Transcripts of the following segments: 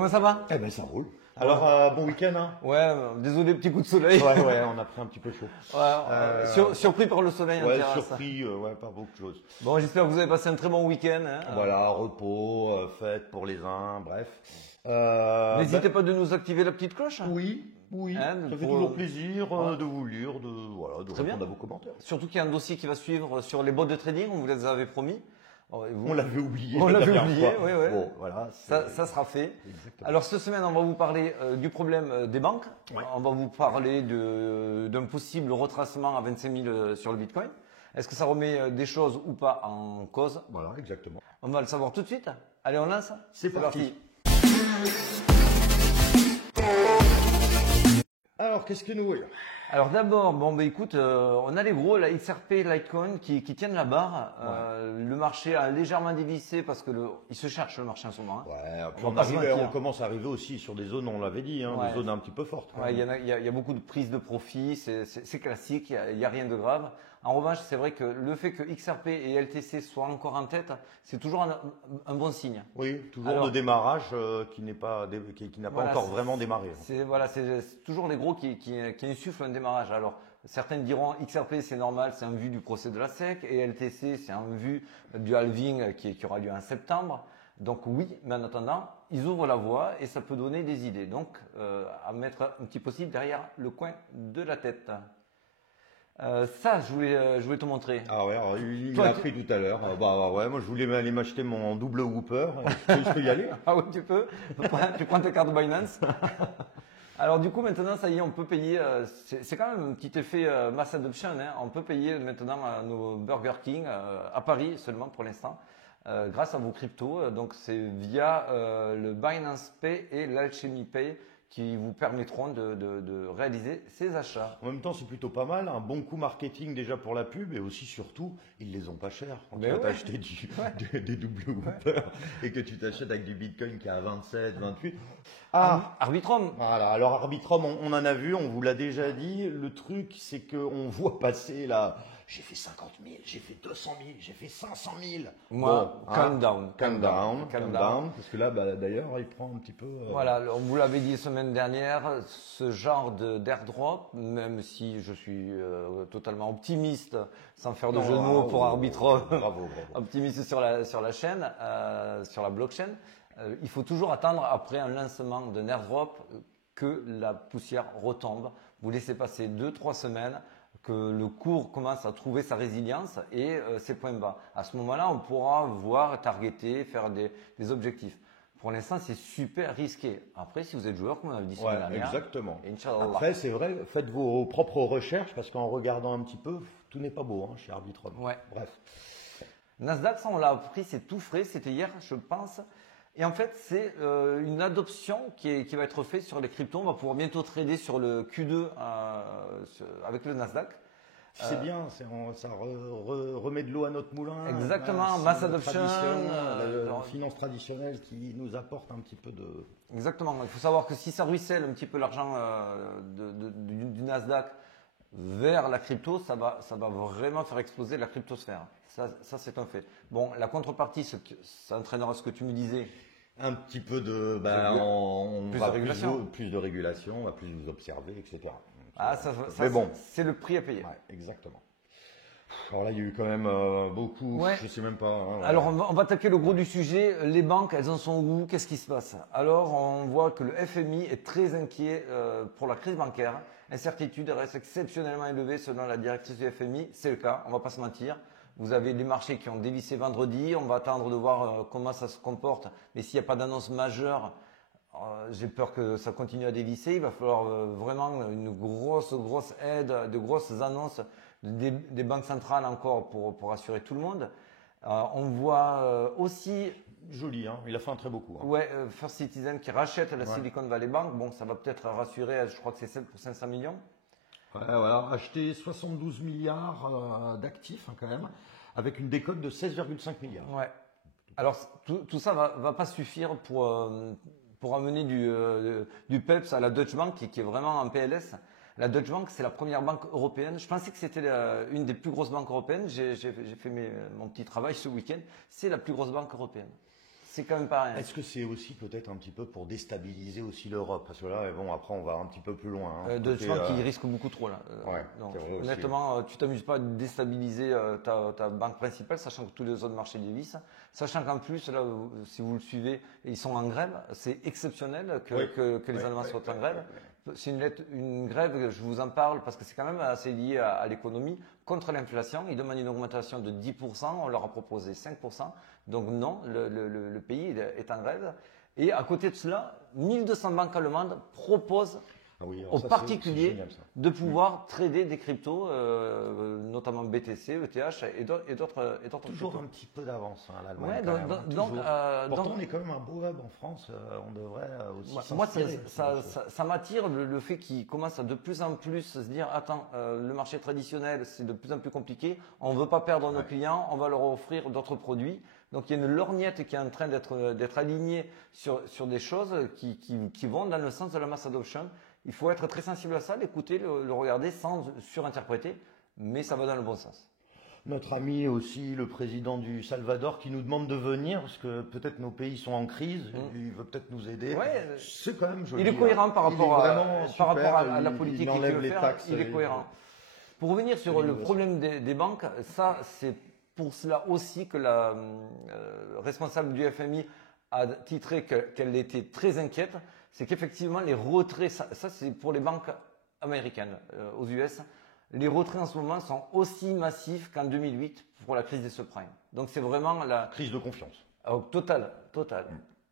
Comment ça va? Eh ben ça roule. Alors bon week-end hein. Ouais, désolé, petit coup de soleil. Ouais, on a pris un petit peu chaud. Surpris par le soleil. Ouais, surpris, pas beaucoup de choses. Bon, j'espère que vous avez passé un très bon week-end. Hein. Voilà, repos, fête pour les uns, bref. N'hésitez pas de nous activer la petite cloche. Oui, Hein, ça fait toujours plaisir de vous lire, de Très répondre bien. à vos commentaires. Surtout qu'il y a un dossier qui va suivre sur les bots de trading, on vous les avait promis. On l'avait oublié. On la l'avait dernière oublié, fois. oui, oui. Bon, voilà. Ça sera fait. Exactement. Alors cette semaine, on va vous parler du problème des banques. Ouais. On va vous parler d'un possible retracement à 25 000 sur le Bitcoin. Est-ce que ça remet des choses ou pas en cause? Voilà, exactement. On va le savoir tout de suite. Allez, on lance. C'est parti. Alors, qu'est-ce que nous voyons? Alors d'abord, écoute, on a les gros, la XRP, Litecoin qui tiennent la barre. Le marché a légèrement dévissé parce que il se cherche le marché en ce moment. Hein. Ouais, puis On on commence à arriver aussi sur des zones, on l'avait dit, des zones un petit peu fortes. Ouais, il y a beaucoup de prises de profit, c'est classique, il y a rien de grave. En revanche, c'est vrai que le fait que XRP et LTC soient encore en tête, c'est toujours un bon signe. Oui, toujours le démarrage qui n'a pas encore vraiment démarré. C'est toujours les gros qui insufflent un démarrage. Alors certains diront XRP c'est normal, c'est en vue du procès de la SEC, et LTC c'est en vue du halving qui aura lieu en septembre. Donc oui, mais en attendant, ils ouvrent la voie et ça peut donner des idées. Donc à mettre un petit possible derrière le coin de la tête. Ça, je voulais te montrer. Ah ouais, alors, il m'a appris tout à l'heure. Moi je voulais aller m'acheter mon double Whooper. Je peux y aller? Ah oui, tu peux. Tu prends ta carte Binance. Alors du coup, maintenant, ça y est, on peut payer. C'est quand même un petit effet mass adoption. Hein. On peut payer maintenant nos Burger King à Paris seulement pour l'instant, grâce à vos cryptos. Donc c'est via le Binance Pay et l'Alchemy Pay qui vous permettront de réaliser ces achats. En même temps, c'est plutôt pas mal, un bon coup marketing déjà pour la pub et aussi surtout, ils les ont pas chers. Quand tu vas t'acheter des doubles Whooper et que tu t'achètes avec du Bitcoin qui est à 27, 28. Arbitrum. Voilà, alors Arbitrum, on en a vu, on vous l'a déjà dit. Le truc, c'est qu'on voit passer là, j'ai fait 50 000, j'ai fait 200 000, j'ai fait 500 000. Moi, calm down. Calm down. Parce que là, d'ailleurs, il prend un petit peu. Voilà, on vous l'avait dit semaine dernière, ce genre d'airdrop, même si je suis totalement optimiste, sans faire de jeu de mots pour Arbitrum, bravo. optimiste sur la chaîne, sur la blockchain, il faut toujours attendre après un lancement d'un airdrop que la poussière retombe. Vous laissez passer 2-3 semaines, que le cours commence à trouver sa résilience et ses points bas. À ce moment-là, on pourra voir, targeter, faire des objectifs. Pour l'instant, c'est super risqué. Après, si vous êtes joueur, comme on avait dit semaine dernière. Exactement. Inch'Allah. Après, c'est vrai, faites vos propres recherches parce qu'en regardant un petit peu, tout n'est pas beau chez Arbitrum. Ouais. Bref. Nasdaq, ça on l'a appris, c'est tout frais, c'était hier, je pense. Et en fait, c'est une adoption qui va être faite sur les cryptos. On va pouvoir bientôt trader sur le Q2 avec le Nasdaq. C'est bien, ça remet de l'eau à notre moulin. Exactement, mass adoption, la finance traditionnelle qui nous apporte un petit peu de. Exactement. Il faut savoir que si ça ruisselle un petit peu l'argent du Nasdaq vers la crypto, ça va vraiment faire exploser la cryptosphère. Ça c'est un fait. Bon, la contrepartie, ça entraînera ce que tu me disais. Un petit peu de, plus de régulation, on va plus vous observer, etc. Mais bon, c'est le prix à payer. Ouais, exactement. Alors là, il y a eu quand même beaucoup, je sais même pas. Alors on va attaquer le gros du sujet. Les banques, elles en sont où? Qu'est-ce qui se passe? Alors on voit que le FMI est très inquiet pour la crise bancaire. L'incertitude reste exceptionnellement élevée selon la directrice du FMI. C'est le cas, on va pas se mentir. Vous avez les marchés qui ont dévissé vendredi. On va attendre de voir comment ça se comporte. Mais s'il n'y a pas d'annonce majeure, j'ai peur que ça continue à dévisser. Il va falloir vraiment une grosse aide, de grosses annonces des banques centrales encore pour assurer tout le monde. On voit aussi... Joli, il a fait un très beau coup. First Citizen qui rachète la Silicon Valley Bank. Bon, ça va peut-être rassurer, je crois que c'est pour 500 millions. Acheter 72 milliards d'actifs quand même, avec une décote de 16,5 milliards. Ouais. Alors tout ça va pas suffire pour amener du PEPS à la Deutsche Bank qui est vraiment en PLS. La Deutsche Bank, c'est la première banque européenne. Je pensais que c'était une des plus grosses banques européennes. J'ai fait mon petit travail ce week-end. C'est la plus grosse banque européenne. c'est quand même pas rien. Est-ce que c'est aussi peut-être un petit peu pour déstabiliser aussi l'Europe? Parce que là, bon, après, on va un petit peu plus loin. Hein. Je pense qu'il risque beaucoup trop là. Ouais, Donc, c'est vrai aussi. honnêtement, tu t'amuses pas à déstabiliser ta banque principale, sachant que tous les autres marchés dévissent. Sachant qu'en plus, là, si vous le suivez, ils sont en grève. C'est exceptionnel que les Allemands soient en grève. C'est une grève, je vous en parle parce que c'est quand même assez lié à l'économie. Contre l'inflation, ils demandent une augmentation de 10%, on leur a proposé 5%. Donc non, le pays est en grève. Et à côté de cela, 1200 banques allemandes proposent aux particuliers de pouvoir trader des cryptos, notamment BTC, ETH et d'autres. Toujours cryptos. un petit peu d'avance, hein, l'Allemagne. Pourtant, on est quand même un beau hub en France. On devrait aussi moi, s'inspirer. ça m'attire le fait qu'ils commencent à de plus en plus se dire attends, le marché traditionnel, c'est de plus en plus compliqué. On ne veut pas perdre nos clients, on va leur offrir d'autres produits. Donc il y a une lorgnette qui est en train d'être alignée sur des choses qui vont dans le sens de la mass adoption. Il faut être très sensible à ça, l'écouter, le regarder sans surinterpréter, mais ça va dans le bon sens. Notre ami aussi, le président du Salvador, qui nous demande de venir, parce que peut-être nos pays sont en crise, il veut peut-être nous aider. Ouais, c'est quand même joli. Il est cohérent par rapport à la politique qu'il veut faire. Taxes, il est cohérent. Pour revenir sur le problème des banques, ça c'est pour cela aussi que la responsable du FMI a titré qu'elle était très inquiète. C'est qu'effectivement les retraits, ça c'est pour les banques américaines aux US, les retraits en ce moment sont aussi massifs qu'en 2008 pour la crise des subprimes. Donc c'est vraiment la crise de confiance. Totale.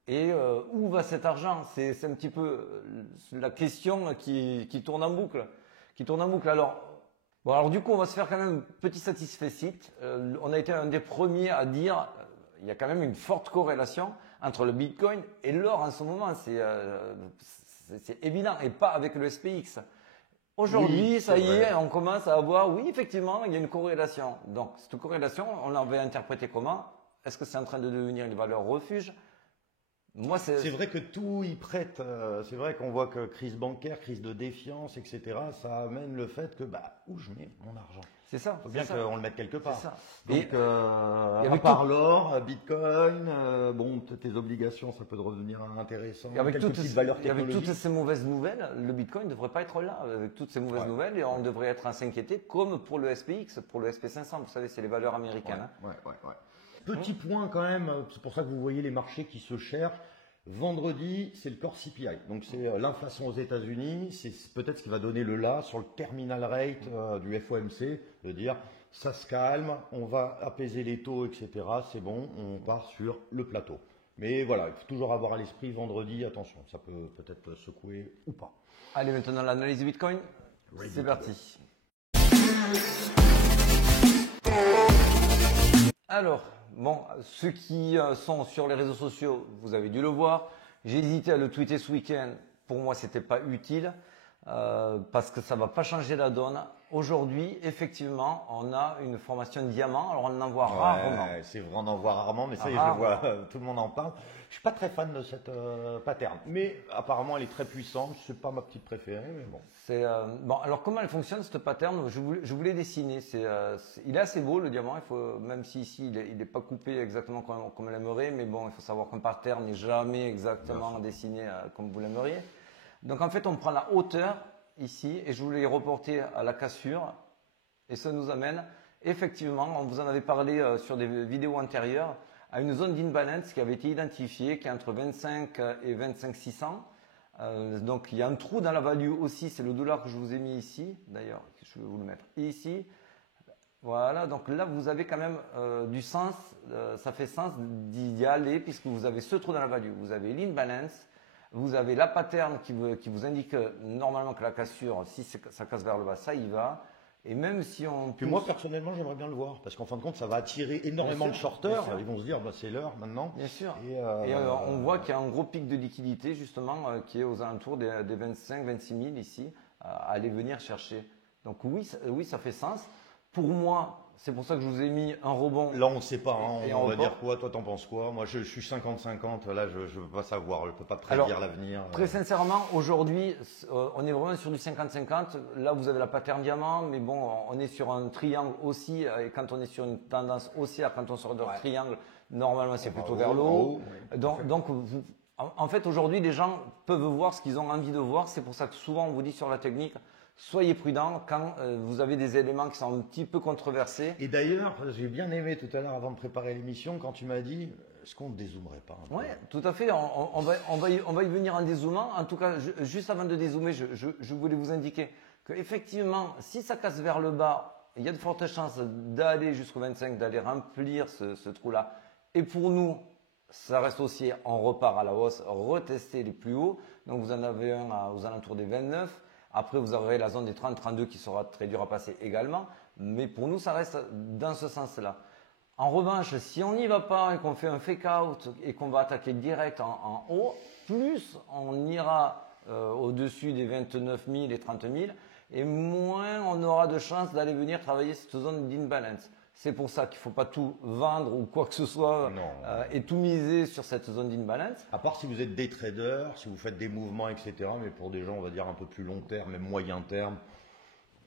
Et où va cet argent? C'est un petit peu la question qui tourne en boucle. Alors du coup, on va se faire quand même un petit satisfait. On a été un des premiers à dire il y a quand même une forte corrélation entre le Bitcoin et l'or en ce moment. C'est évident, et pas avec le SPX. Aujourd'hui, ça y est, on commence à avoir, oui, effectivement, il y a une corrélation. Donc, cette corrélation, on l'avait interprétée comment? Est-ce que c'est en train de devenir une valeur refuge? Moi, c'est vrai que tout y prête. C'est vrai qu'on voit que crise bancaire, crise de défiance, etc., ça amène le fait que, où je mets mon argent? C'est ça. Il faut bien qu'on le mette quelque part. C'est ça. Donc, à part l'or, Bitcoin, tes obligations, ça peut devenir intéressant. Avec toutes ces mauvaises nouvelles, le Bitcoin ne devrait pas être là. Avec toutes ces mauvaises nouvelles, et on devrait être à s'inquiéter, comme pour le SPX, pour le SP500. Vous savez, c'est les valeurs américaines. Petit point quand même, c'est pour ça que vous voyez les marchés qui se cherchent. Vendredi, c'est le core CPI. Donc c'est l'inflation aux États-Unis. C'est peut-être ce qui va donner le là sur le terminal rate du FOMC, de dire ça se calme, on va apaiser les taux, etc. C'est bon, on part sur le plateau. Mais voilà, il faut toujours avoir à l'esprit vendredi, attention, ça peut peut-être secouer ou pas. Allez, maintenant l'analyse du Bitcoin. C'est parti. Alors, ceux qui sont sur les réseaux sociaux, vous avez dû le voir. J'ai hésité à le tweeter ce week-end. Pour moi, c'était pas utile parce que ça va pas changer la donne. Aujourd'hui, effectivement, on a une formation diamant. Alors, on en voit rarement. C'est vrai, on en voit rarement, mais ça y est, je vois, tout le monde en parle. Je suis pas très fan de cette pattern, mais apparemment, elle est très puissante. C'est pas ma petite préférée, mais bon. Alors comment elle fonctionne cette pattern? Je voulais dessiner. Il est assez beau le diamant. Même si ici il n'est pas coupé exactement comme l'aimerait, mais bon, il faut savoir qu'un pattern n'est jamais exactement dessiné comme vous l'aimeriez. Donc en fait, on prend la hauteur ici et je voulais reporter à la cassure et ça nous amène effectivement, on vous en avait parlé sur des vidéos antérieures, à une zone d'imbalance qui avait été identifiée, qui est entre 25 et 25 600. Donc il y a un trou dans la value aussi, c'est le dollar que je vous ai mis ici, d'ailleurs, je vais vous le mettre ici. Voilà, donc là vous avez quand même du sens, ça fait sens d'y aller puisque vous avez ce trou dans la value, vous avez l'imbalance, vous avez la pattern qui vous indique normalement que la cassure, si ça casse vers le bas, ça y va. Et même si on... Puis moi, personnellement, j'aimerais bien le voir, parce qu'en fin de compte, ça va attirer énormément de shorters. Ils vont se dire, c'est l'heure maintenant. Bien sûr. Et on voit qu'il y a un gros pic de liquidité, justement, qui est aux alentours des 25 26 000 ici, à aller venir chercher. Donc oui, ça fait sens. Pour moi, c'est pour ça que je vous ai mis un rebond. Là, on ne sait pas. On va dire quoi? Toi, t'en penses quoi? Moi, je suis 50-50. Là, je ne peux pas savoir. Je ne peux pas prédire l'avenir. Très sincèrement, aujourd'hui, on est vraiment sur du 50-50. Là, vous avez la pattern diamant. Mais bon, on est sur un triangle aussi. Et quand on est sur une tendance haussière, quand on sort de triangle, Normalement, c'est plutôt En vers le haut, haut. oui, Donc, en fait, aujourd'hui, les gens peuvent voir ce qu'ils ont envie de voir. C'est pour ça que souvent, on vous dit sur la technique, soyez prudent quand vous avez des éléments qui sont un petit peu controversés. Et d'ailleurs, j'ai bien aimé tout à l'heure, avant de préparer l'émission, quand tu m'as dit, est-ce qu'on ne dézoomerait pas un peu? Oui, tout à fait. On va y venir en dézoomant. En tout cas, juste avant de dézoomer, je voulais vous indiquer qu'effectivement, si ça casse vers le bas, il y a de fortes chances d'aller jusqu'au 25, d'aller remplir ce trou-là. Et pour nous, ça reste haussier, on repart à la hausse, retester les plus hauts. Donc vous en avez un aux alentours des 29. Après, vous aurez la zone des 30-32 qui sera très dure à passer également. Mais pour nous, ça reste dans ce sens-là. En revanche, si on n'y va pas et qu'on fait un fake out et qu'on va attaquer direct en haut, plus on ira au-dessus des 29 000 et 30 000, et moins on aura de chances d'aller venir travailler cette zone d'imbalance. C'est pour ça qu'il ne faut pas tout vendre ou quoi que ce soit et tout miser sur cette zone d'imbalance. À part si vous êtes des traders, si vous faites des mouvements, etc. Mais pour des gens, on va dire un peu plus long terme, même moyen terme,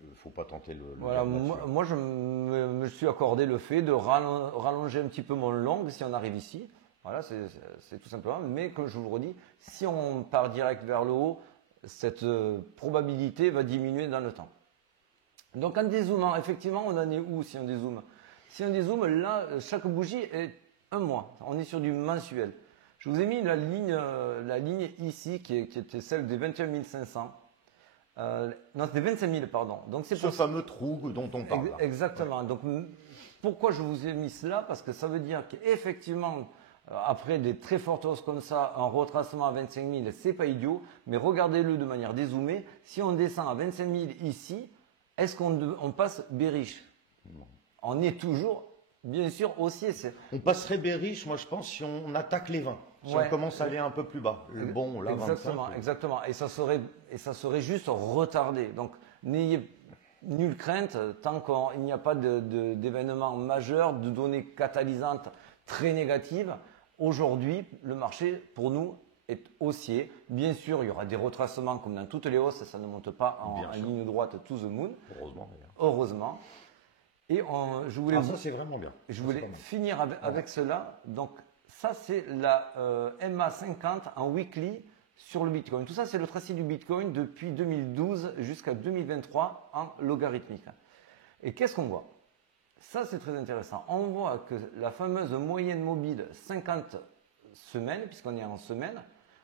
il ne faut pas tenter le voilà, moi, je me suis accordé le fait de rallonger un petit peu mon long si on arrive ici. Voilà, c'est tout simplement. Mais comme je vous le redis, si on part direct vers le haut, cette probabilité va diminuer dans le temps. Donc en dézoomant, effectivement, on en est où si on dézoome? Si on dézoome, là, chaque bougie est un mois. On est sur du mensuel. Je vous ai mis la ligne ici qui était celle des 21 500. Non, c'était 25 000, pardon. Donc c'est ce fameux trou dont on parle. Exactement. Donc pourquoi je vous ai mis cela? Parce que ça veut dire qu'effectivement, après des très fortes hausses comme ça, un retracement à 25 000, c'est pas idiot. Mais regardez-le de manière dézoomée. Si on descend à 25 000 ici, est-ce qu'on passe bearish? Non. On est toujours, bien sûr, haussier. On passerait bearish, moi je pense, si on attaque les 20. Si on commence à aller un peu plus bas. Le bon, là, exactement, 25. Exactement. Et ça serait juste retardé. Donc, n'ayez nulle crainte tant qu'il n'y a pas d'événement majeur, de données catalysantes très négatives. Aujourd'hui, le marché, pour nous, est haussier. Bien sûr, il y aura des retracements comme dans toutes les hausses, ça ne monte pas en ligne droite to the moon. Heureusement, d'ailleurs. Heureusement. Et je voulais, ça c'est vraiment bien. Je voulais finir avec cela. Donc, ça, c'est la MA50 en weekly sur le Bitcoin. Tout ça, c'est le tracé du Bitcoin depuis 2012 jusqu'à 2023 en logarithmique. Et qu'est-ce qu'on voit? Ça, c'est très intéressant. On voit que la fameuse moyenne mobile 50 semaines, puisqu'on est en semaine,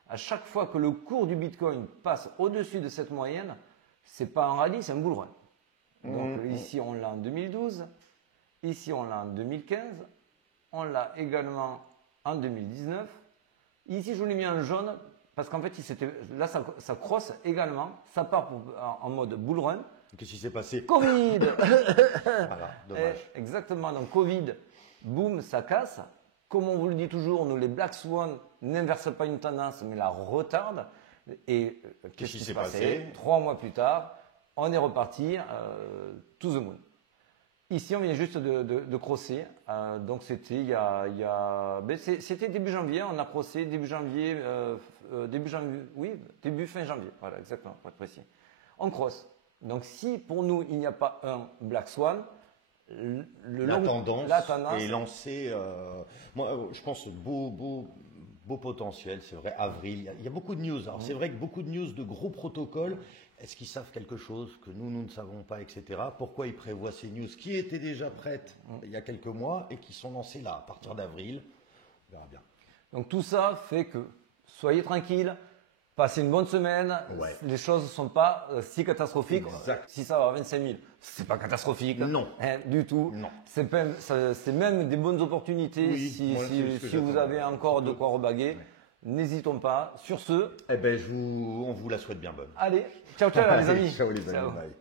à chaque fois que le cours du Bitcoin passe au-dessus de cette moyenne, c'est pas un rallye, c'est un bull run. Donc ici, on l'a en 2012, ici, on l'a en 2015, on l'a également en 2019. Ici, je vous l'ai mis en jaune parce qu'en fait, là, ça crosse également. Ça part en mode bull run. Qu'est-ce qui s'est passé? Covid. Voilà, dommage. Exactement. Donc, Covid, boum, ça casse. Comme on vous le dit toujours, nous, les Black Swan n'inversent pas une tendance, mais la retardent. Et qu'est-ce qui s'est passé? 3 mois plus tard, on est reparti to the moon. Ici, on vient juste de crosser. Donc, c'était c'était début janvier. On a crossé début fin janvier. Voilà, exactement, pour être précis. On crosse. Donc, si pour nous, il n'y a pas un Black Swan, la tendance est lancée. Moi, je pense beau potentiel, c'est vrai, avril. Il y a beaucoup de news. Alors, c'est vrai que beaucoup de news de gros protocoles. Est-ce qu'ils savent quelque chose que nous ne savons pas, etc. Pourquoi ils prévoient ces news qui étaient déjà prêtes il y a quelques mois et qui sont lancées là, à partir d'avril? On verra bien. Donc tout ça fait que soyez tranquilles, passez une bonne semaine. Ouais. Les choses ne sont pas si catastrophiques. Exact. Si ça va à 25 000, c'est pas catastrophique. Non. Du tout. Non. C'est même des bonnes opportunités si vous avez encore de quoi rebaguer. Ouais. N'hésitons pas. Sur ce, on vous la souhaite bien bonne. Allez, ciao les amis. Ciao les amis. Bye.